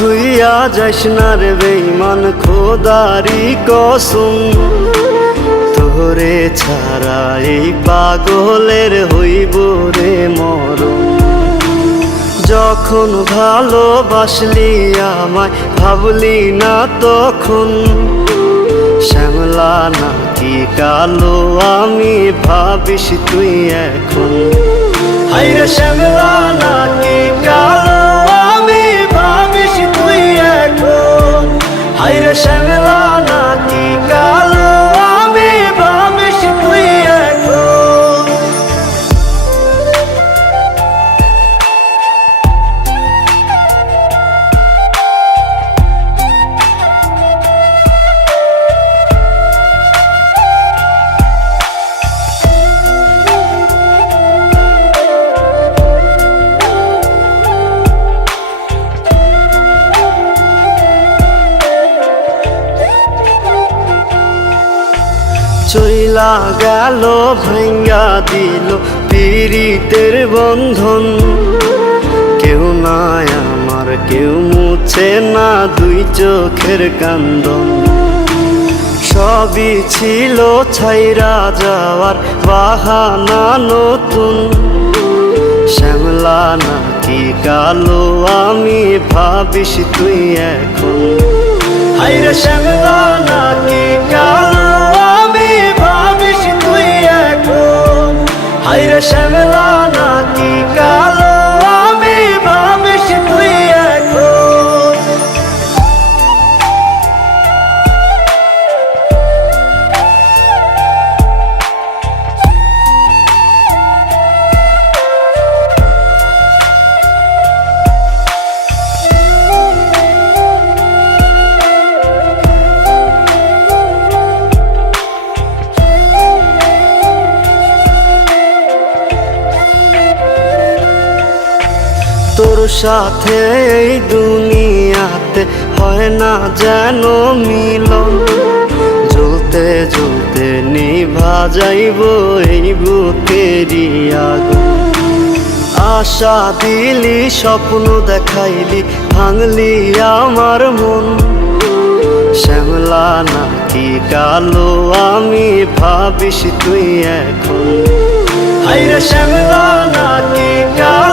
থুইয়া যাইস না রে বেঈমান খোদারি কসম, তোরে ছাড়া এই পাগলের হইব রে মরণ। যখন ভালোবাসলি আমায় ভাবলি না তখন, শ্যামলা নাকি কালো আমি ভাবিস তুই এখন। হায়রে শ্যামলা নাকি কালো আমি ভাবিস তুই এখন। হায়রে শ্যামলা নাকি কালো আমি ভাবিস তুই এখন। চইলা গেল ভাঙ্গা দিল পীড়িতের বন্ধন, কেউ নাই আমার কেউ মুছে না দুই চোখের কান্দন। সবই ছিল ছাইরা যাওয়ার বাহানা নতুন, শ্যামলা নাকি কালো আমি ভাবিস তুই এখন। হায়রে শ্যামলা নাকি কালো আমি ভাবিস তুই এখন। হায়রে শ্যামলা নাকি কালো আমি ভাবিস তুই এখন। তোর সাথে এই দুনিয়াতে হয় না যেন মিলন, জ্বলতে জ্বলতে নিভা যাইব এই বুকেরই আগুন। আশা দিলি স্বপ্ন দেখাইলি ভাঙলি আমার মন, শ্যামলা নাকি কালো আমি ভাবিস তুই এখন। হায়রে শ্যামলা নাকি কালো